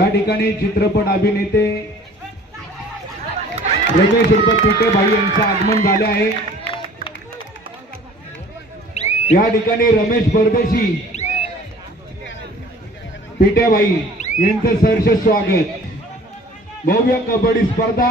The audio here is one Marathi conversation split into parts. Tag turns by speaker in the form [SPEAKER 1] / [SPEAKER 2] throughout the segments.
[SPEAKER 1] या ठिकाणी चित्रपट अभिनेते रमेश पिटे भाई यांचं आगमन झाले आहे. या ठिकाणी रमेश परदेशी पिट्याबाई यांचं सहर्ष स्वागत. भव्य कबड्डी स्पर्धा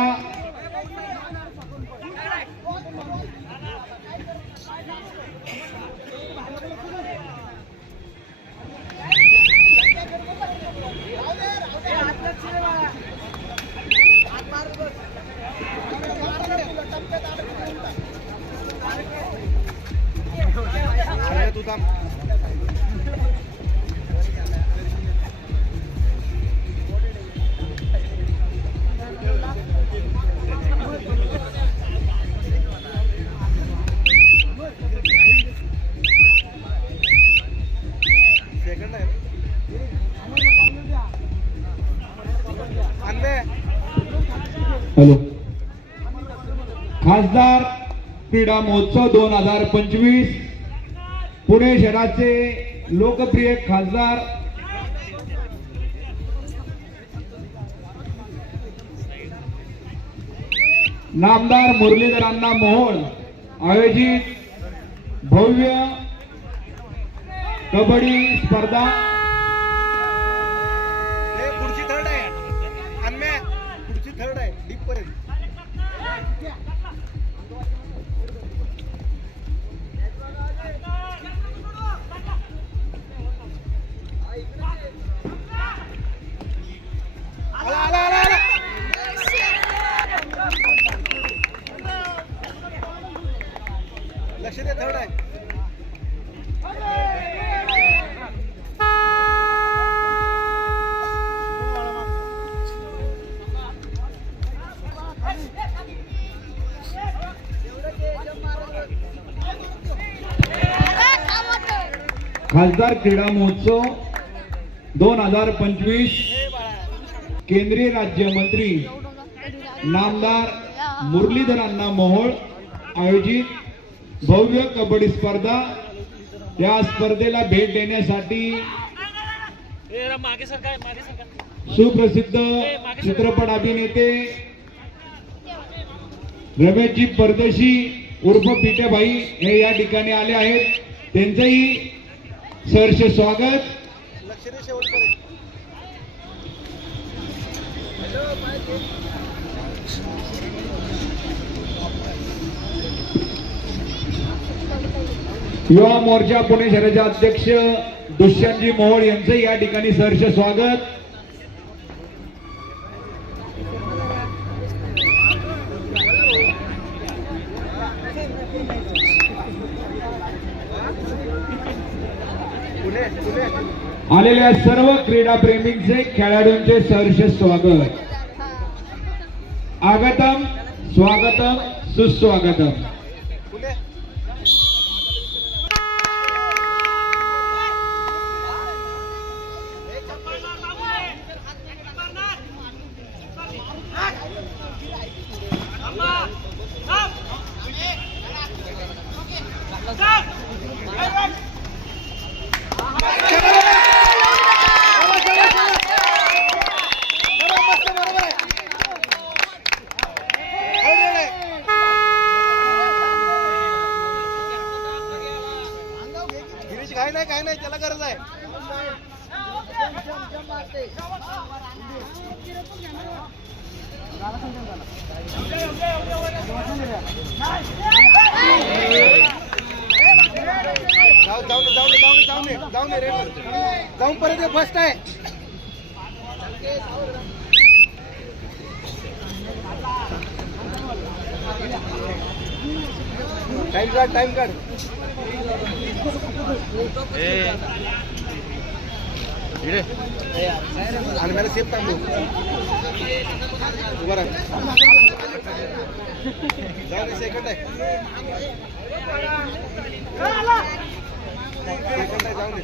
[SPEAKER 2] काम
[SPEAKER 1] हॅलो. खासदार क्रीडा महोत्सव दोन हजार पंचवीस पुणे शहराचे लोकप्रिय खासदार नामदार मुरलीधरांना अण्णा मोहोळ आयोजित भव्य कबड्डी स्पर्धा खासदार क्रीडा महोत्सव दोन हजार पंचवीस. केंद्रीय राज्यमंत्री नामदार मुरलीधर अण्णा मोहोळ. आयोजित भव्य कबड्डी स्पर्धा. या स्पर्धेला भेट देण्यासाठी सुप्रसिद्ध चित्रपट अभिनेते रमेशजी परदेशी उर्फ पिठेबाई हे या ठिकाणी आले आहेत. त्यांचंही सरसे स्वागत. युवा मोर्चा पुणे शहराचे अध्यक्ष दुष्यंतजी मोहोळ यांचं या ठिकाणी सरसे स्वागत. आलेल्या सर्व क्रीडा प्रेमींचे खेळाडूंचे सहर्ष स्वागत. आगतम स्वागतम सुस्वागतम
[SPEAKER 2] पुणे मस्त बरोबर आहे Out आहे. गिरीश काय नाही काय नाही त्याला गरज आहे जाऊ जाऊ दे, जाऊ दे, जाऊ दे, जाऊ दे, जाऊ दे रे जाऊन परत फर्स्ट आहे टाइम काढ टाइम काढ आणि मला सेफ टाकलो उभा राहा जाऊ दे सेकंड आहे सेकंड आहे जाऊ दे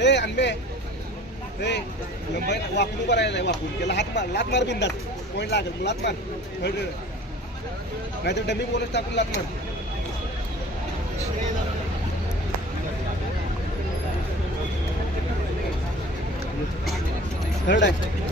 [SPEAKER 2] ए अनबे हे वाकून उभा नाही वाकून. त्याला हात मार लात मार बिंदास. पॉईंट लागेल लात मार. नाहीतर डमी बोनस टाकून लात मार. थर्ड आहे.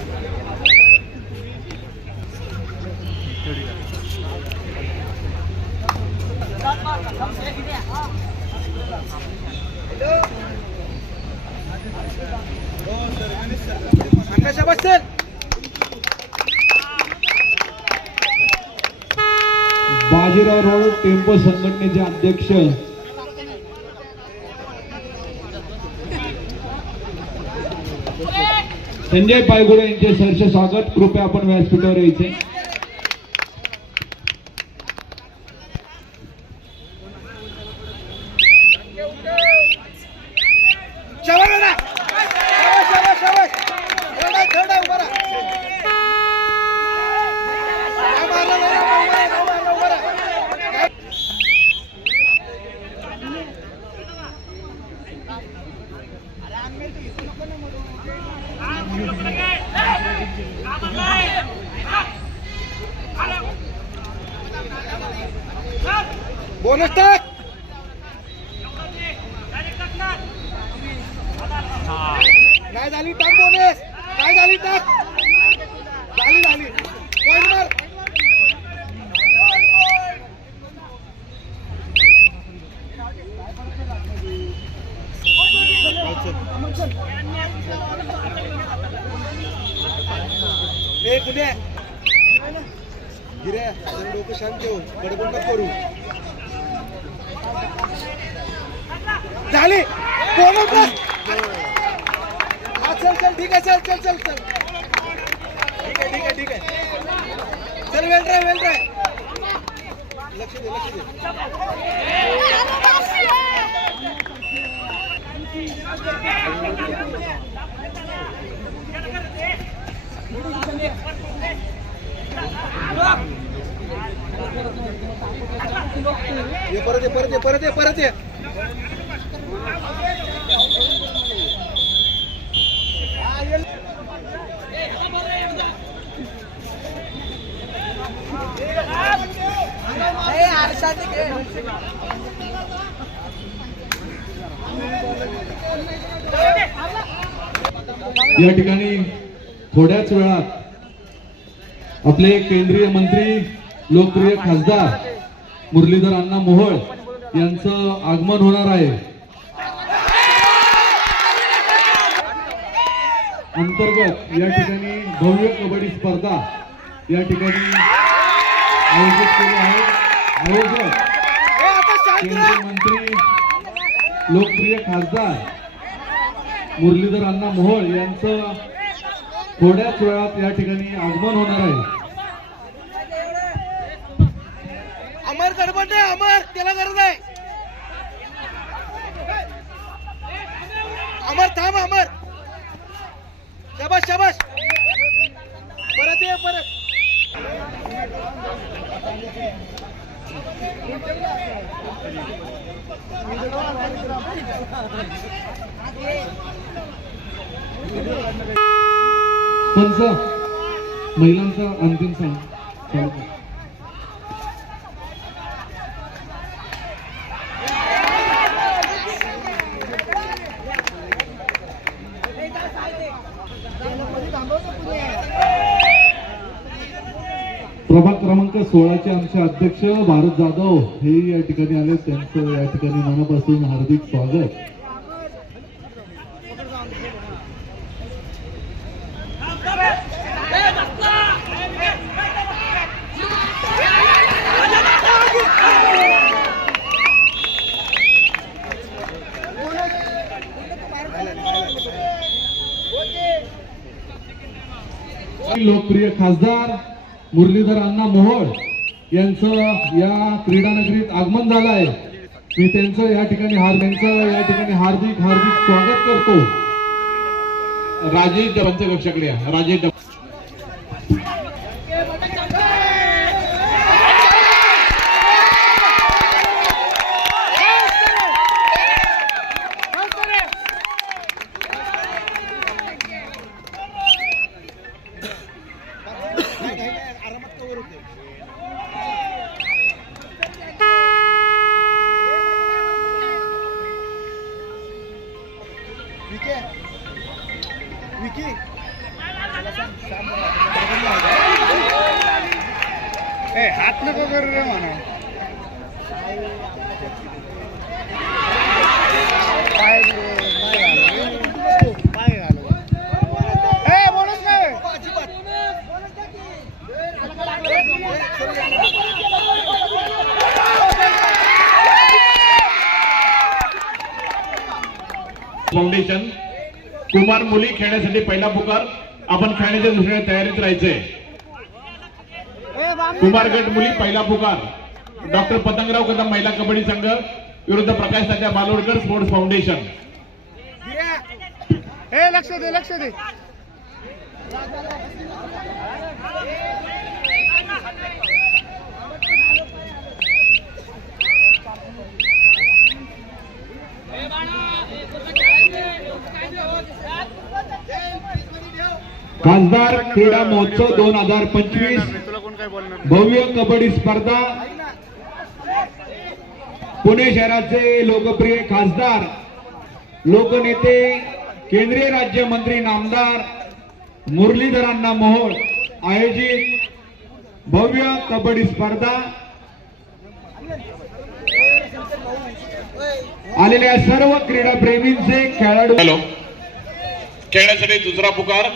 [SPEAKER 3] बाजीराव रोड टेम्पो संघटनेचे अध्यक्ष. संजय पायगुडे यांचे सरसे स्वागत. कृपया आपण व्यासपीठावर यायचे
[SPEAKER 2] शाबास अन्ना. शाबास शाबास शाबास थर्ड आहे थर्ड आहे उभा राहा. नाही मारलं, नाही मारलं, उभा राहा, नाही मारलं, उभा राहा. बोनस टाक नाही झाली टाक बोनस काय झाली टाक झाली झाली पॉईंट मार ए कुठे गिरे डोकं शांत ठेव गडबड नको करू. झाली. हा चल चल ठीक आहे चल चल चल चल. ठीक आहे ठीक आहे ठीक आहे. चल वेल ड्राय वेल ड्राय लक्ष दे लक्ष दे. ये परत ये परत ये परत ये परत ये.
[SPEAKER 3] या ठिकाणी थोड्याच वेळात आपले केंद्रीय मंत्री लोकप्रिय खासदार मुरलीधर अण्णा मोहोळ यांचं आगमन होणार आहे. अंतर्गत या ठिकाणी भव्य कबड्डी स्पर्धा या ठिकाणी आयोजित केली आहे. आयोजक केंद्रीय. मंत्री लोकप्रिय खासदार मुरलीधर अण्णा मोहोळ यांचं थोड्याच वेळात या ठिकाणी आगमन होणार आहे
[SPEAKER 2] अमर गडबड नाही अमर त्याला गरज आहे. अमर थांब अमर. शाबास शाबास. परत ये परत.
[SPEAKER 3] पंच महिलांचा अंतिम सांग चालू करा. प्रभाग क्रमांक सोळाचे आमचे अध्यक्ष भारत जाधव हे या ठिकाणी आले त्यांचं या ठिकाणी मनापासून हार्दिक स्वागत लोकप्रिय खासदार मुरलीधर अण्णा मोहोळ यांचं या क्रीडानगरीत आगमन झालं आहे मी त्यांचं या ठिकाणी हार त्यांचं या ठिकाणी हार्दिक हार्दिक स्वागत करतो. राजेश पंचकक्षाकडे राजेश
[SPEAKER 4] फाउंडेशन कुमार मुली खेळण्यासाठी पहिला पुकार. आपण खेळण्याच्या दुसऱ्या तयारीत राहायचंय. कुमार गट मुली पहिला पुकार. डॉक्टर पतंगराव कदम महिला कबड्डी संघ. विरुद्ध प्रकाश तात्या बालोडकर स्पोर्ट्स फाउंडेशन.
[SPEAKER 2] लक्ष दे लक्ष दे.
[SPEAKER 3] खासदार क्रीडा महोत्सव दोन हजार पंचवीस. भव्य कबड्डी स्पर्धा. पुणे शहराचे लोकप्रिय खासदार लोकनेते केंद्रीय राज्यमंत्री नामदार मुरलीधरांना मोहोळ. आयोजित भव्य कबड्डी स्पर्धा. आलेल्या सर्व क्रीडाप्रेमींचे खेळाडू
[SPEAKER 4] खेळण्यासाठी दुसरा पुकार.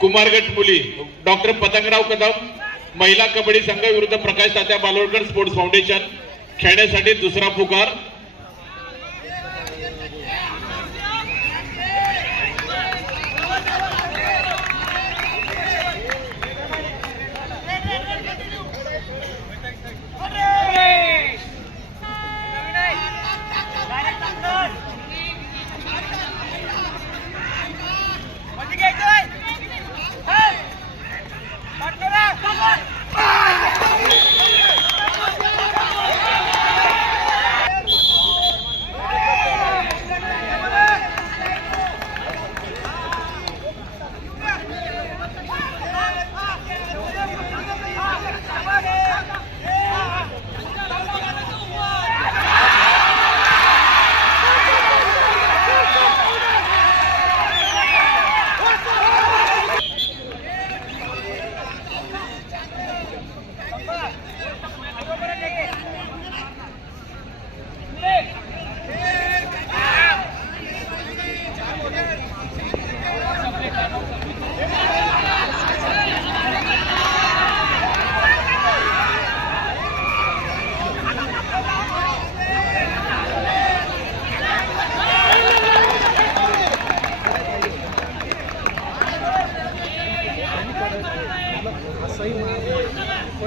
[SPEAKER 4] कुमारगट मुली डॉक्टर पतंगराव कदम महिला कबड्डी संघ विरुद्ध प्रकाश तात्या बालोडकर स्पोर्ट्स फाउंडेशन खेळण्यासाठी दुसरा पुकार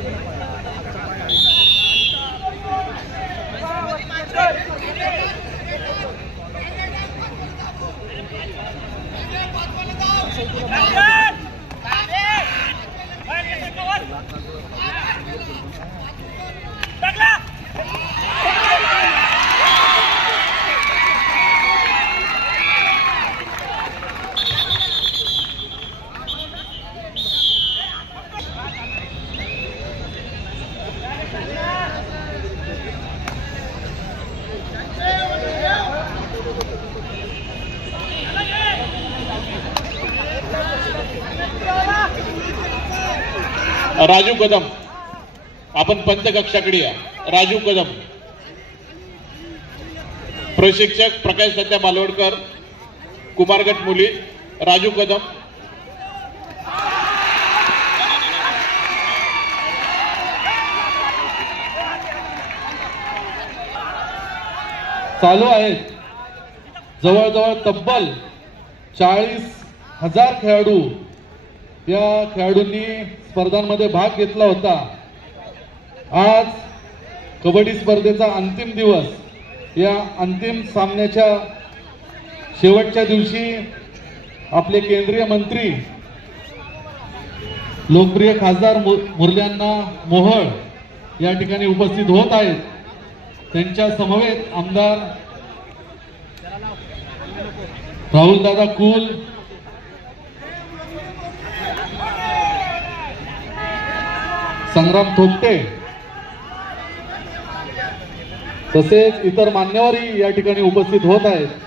[SPEAKER 4] Thank you. राजू कदम. आपण पंचकक्षाकडे या. राजू कदम. प्रशिक्षक प्रकाश सत्या मालवडकर कुमारगट मुली राजू कदम.
[SPEAKER 3] चालू आहेत जवळजवळ तब्बल चाळीस हजार खेळाडू या खेळाडूंनी स्पर्धांमध्ये भाग घेतला होता. आज कबड्डी स्पर्धेचा अंतिम दिवस. या अंतिम सामन्याच्या शेवटच्या दिवशी आपले केंद्रीय मंत्री लोकप्रिय खासदार मु- मुरल्यांना मोहळ या ठिकाणी उपस्थित होत आहेत. त्यांच्या समवेत आमदार राहुलदादा कुल संग्राम थोपटे तसेच इतर मान्यवरही या ठिकाणी उपस्थित होत आहेत.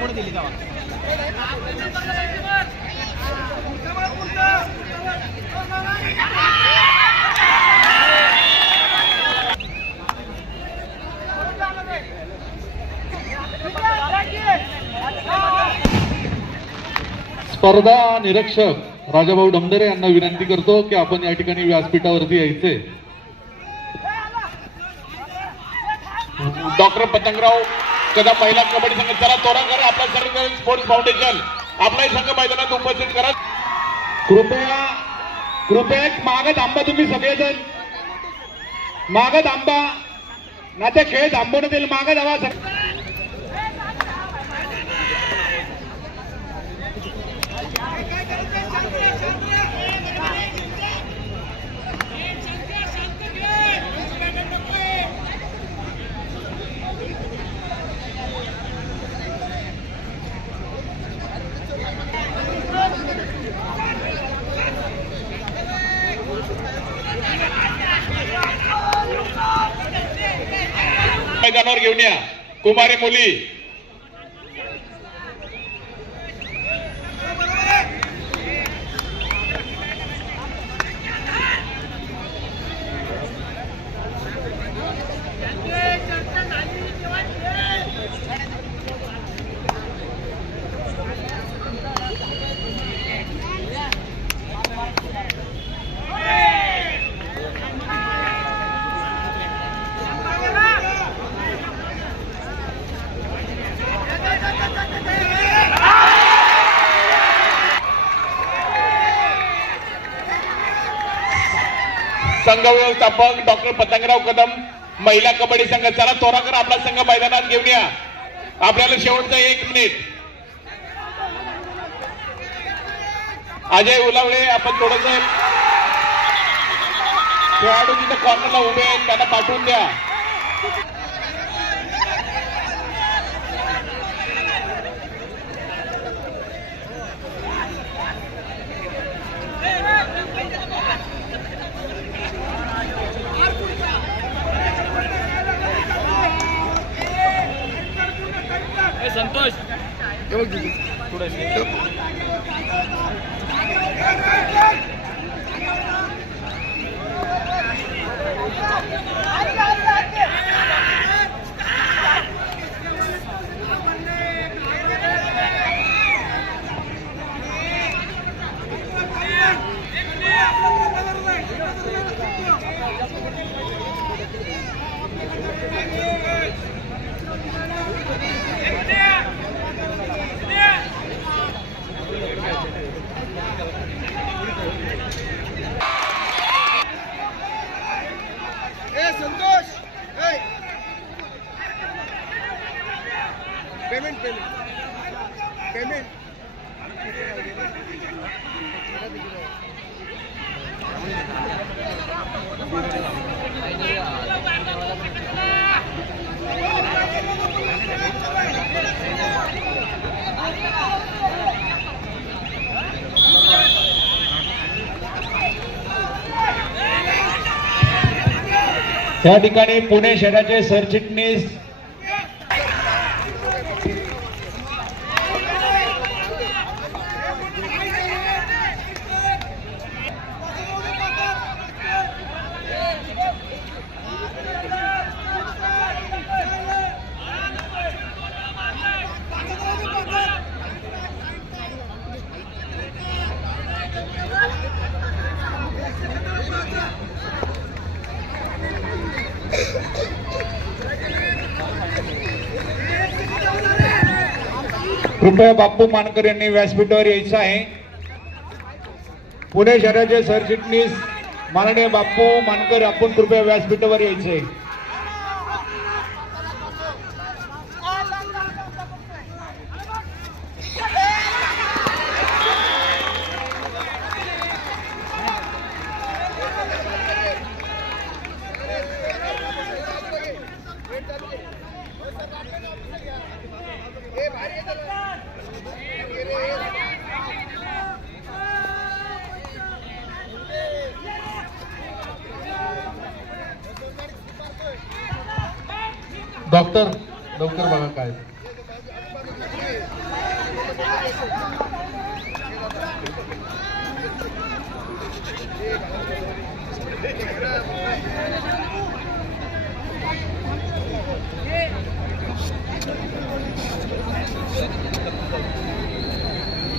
[SPEAKER 4] पुढं करा
[SPEAKER 3] स्पर्धा निरीक्षक राजाभाऊ डमदरे यांना विनंती करतो की आपण या ठिकाणी व्यासपीठावरती यायचे.
[SPEAKER 4] डॉक्टर पतंगराव कदा महिला कबड्डी संघ चला तोरा करा आपला सर्व स्पोर्ट्स फाउंडेशन आपलाही संघ मैदानात उपस्थित करा. कृपया कृपया मागत आंबा थांबा तुम्ही सगळेजण. मागं थांबा नाते खेळ थांबवण्यात येईल मागं धावा सग- कुमारी मुली संघ व्यवस्थापक डॉक्टर पतंगराव कदम महिला कबड्डी संघ. चला तोरा आपला संघ मैदानात घेऊन या. आपल्याला शेवटचा एक मिनिट अजय उलावळे आपण थोडस खेळाडू तिथे कॉर्नरला उभे आहेत त्यांना पाठवून द्या.
[SPEAKER 5] Santosh
[SPEAKER 2] A Santosh A payment payment payment
[SPEAKER 4] त्या ठिकाणी पुणे शहराचे सरचिटणीस
[SPEAKER 1] कृपया बाप्पू मानकर यांनी व्यासपीठावर यायचं आहे. पुणे शहराचे सरचिटणीस माननीय बाप्पू मानकर आपण कृपया व्यासपीठावर यायचे.
[SPEAKER 3] डॉक्टर लवकर बघा काय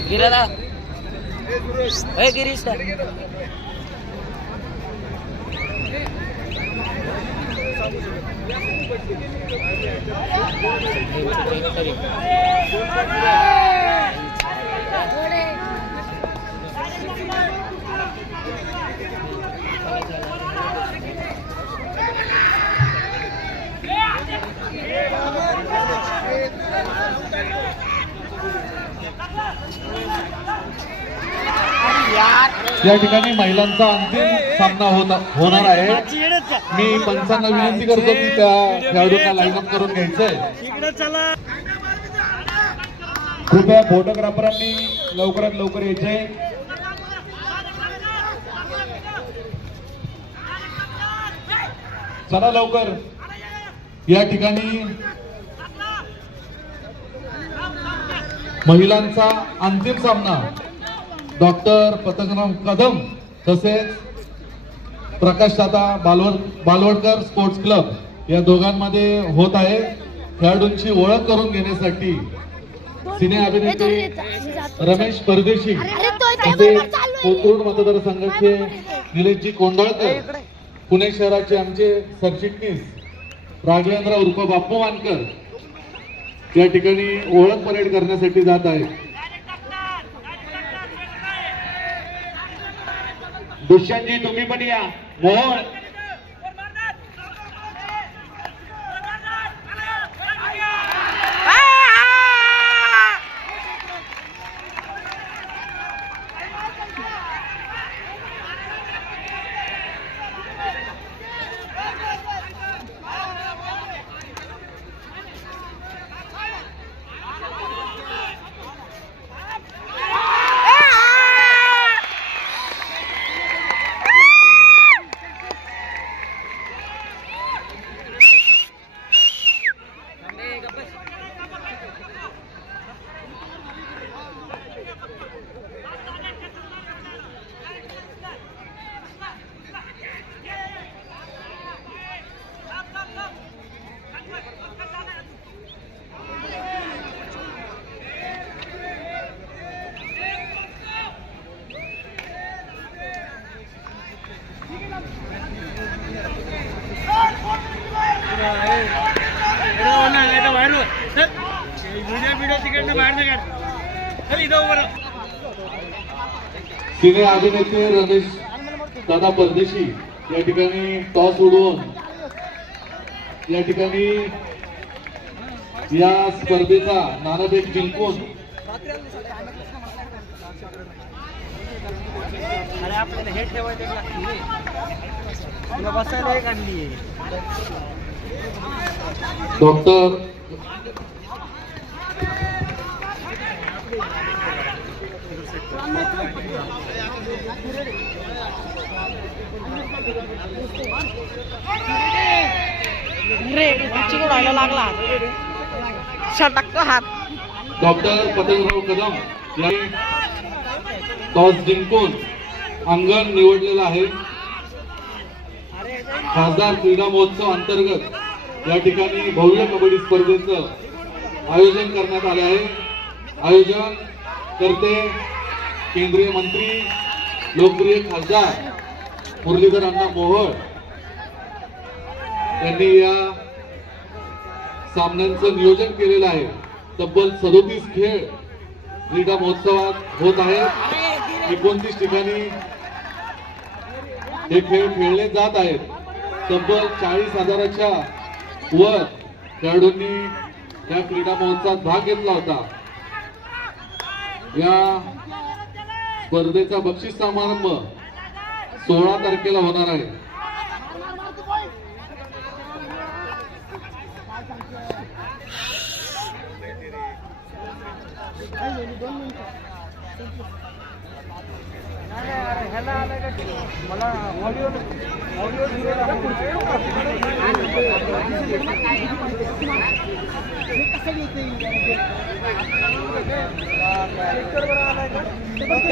[SPEAKER 5] गिरादा ए गिरीश
[SPEAKER 3] या ठिकाणी महिलांचा अंतिम सामना होणार आहे. मी पंचांना विनंती करतो की त्या खेळाडूंना लाईन अप करून घ्यायचंय.
[SPEAKER 1] कृपया फोटोग्राफरांनी लवकरात लवकर यायचे
[SPEAKER 3] चला लवकर. या ठिकाणी महिलांचा अंतिम सामना डॉक्टर पतंगराव कदम तसेच प्रकाश दादा बालवड बालवडकर स्पोर्ट्स क्लब या दोघांमध्ये होत आहे. खेळाडूंची ओळख करून घेण्यासाठी सिने अभिनेते रमेश परदेशी तसेच कोथरूड मतदारसंघाचे निलेशजी कोंडळकर पुणे शहराचे आमचे सरचिटणीस राघवेंद्र उर्फ बाप्पू मानकर या ठिकाणी ओळख परेड करण्यासाठी जात आहे
[SPEAKER 1] दुष्यंतजी तुम्ही पण या. more
[SPEAKER 3] सिने अभिनेते रमेश दादा परदेशी या ठिकाणी टॉस उडवून या ठिकाणी या स्पर्धेचा नाणेफेक जिंकून
[SPEAKER 5] हे ठेवायचं लागते रे बसायला
[SPEAKER 6] व्हायला लागला. षटक हात.
[SPEAKER 3] डॉक्टर पतंगराव कदम यांनी टॉस जिंकून अंगण निवडलेलं आहे. खासदार क्रीडा महोत्सव अंतर्गत या ठिकाणी भव्य कबड्डी स्पर्धेचं आयोजन करण्यात आले आहे. आयोजन करते केंद्रीय मंत्री लोकप्रिय खासदार मुरलीधर अण्णा मोहोळ. यांनी या सामन्यांचं नियोजन केलेलं आहे. तब्बल सदोतीस खेळ क्रीडा महोत्सवात होत आहेत. एकोणतीस ठिकाणी हे खेळ खेळले जात आहेत. तब्बल चाळीस हजाराच्या वर खेळाडूंनी या क्रीडा महोत्सवात भाग घेतला होता. या स्पर्धेचा बक्षीस समारंभ सोळा तारखेला होणार आहे.
[SPEAKER 5] ह्याला आलं का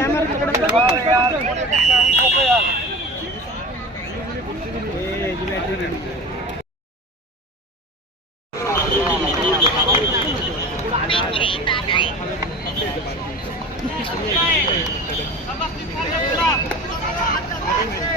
[SPEAKER 5] मला ऑडिओ ऑडिओ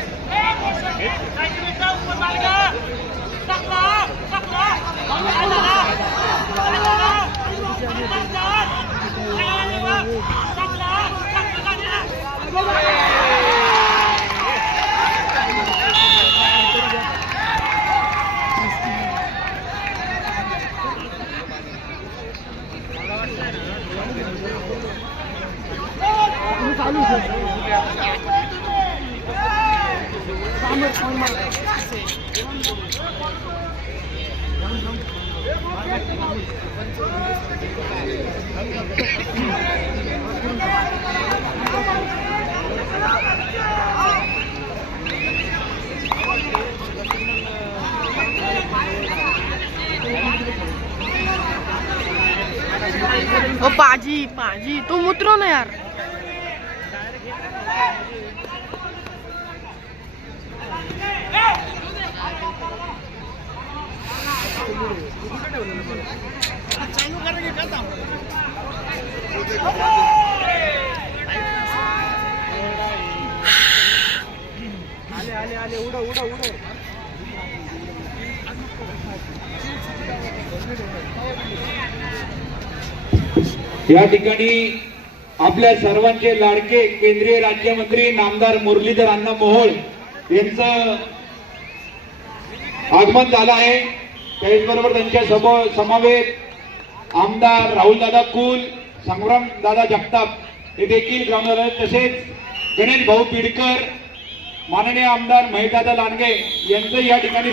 [SPEAKER 6] ओ पाजी पाजी तुम उतरो ना यार.
[SPEAKER 5] आले आले
[SPEAKER 1] या ठिकाणी आपल्या सर्वांचे लाडके केंद्रीय राज्यमंत्री नामदार मुरलीधर अण्णा मोहोळ यांचं आगमन झालं आहे. त्याचबरोबर त्यांच्या समो समवेत आमदार राहुलदादा कुल संग्राम दादा जगताप हे देखील ग्राउंडवर आहेत तसेच गणेश भाऊ पिडकर माननीय आमदार महिदादा लांडगे यांचं या ठिकाणी